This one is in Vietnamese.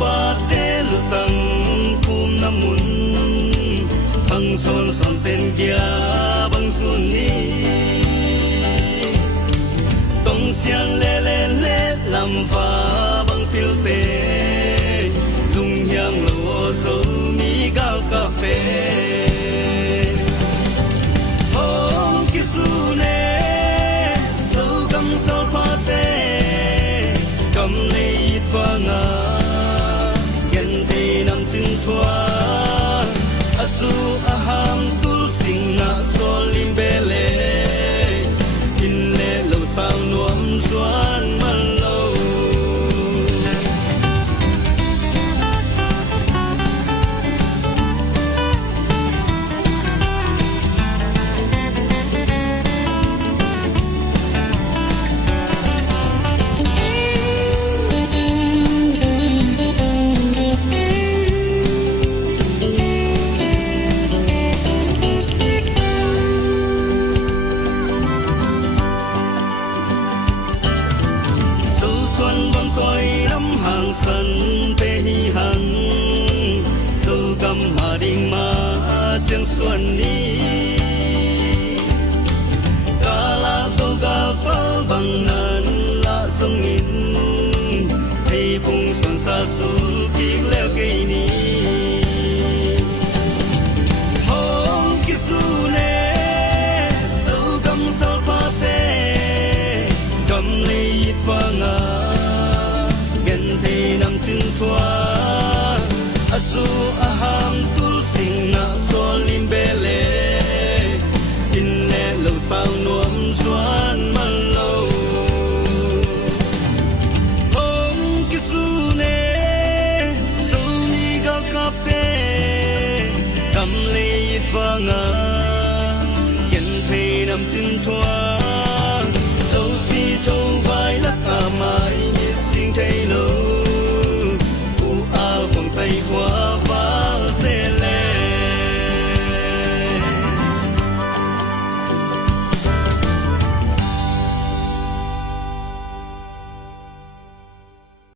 ba te lu tang kum namun hang son son ten kia bang sun ni tong xian le le le lam pha bang pil te lung hiang lo so mi gal ka pe hong ki su ne so gam so pa te cầm lấy pha nga gen te nam chin thua asu aham tu sing na so lim bele in le lo sao nuam suan man lo sân tê hi hằng dâu cầm mà đình mà chẳng xuân đi cả là câu gà phá bằng nàn là sông nghìn hay bùng xuân xa xu kiết leo cây ni hông kí su nê dâu cầm sao phá tê cầm lấy phá ngà thì nằm chân thua asu aham tu sing na so lim bele in le lo sao nuam suan man lo hong ki su ne su ni ga kap te kam le fa nga yen thì nằm chân thua đâu si châu vai lắc à mai mi sing thấy lo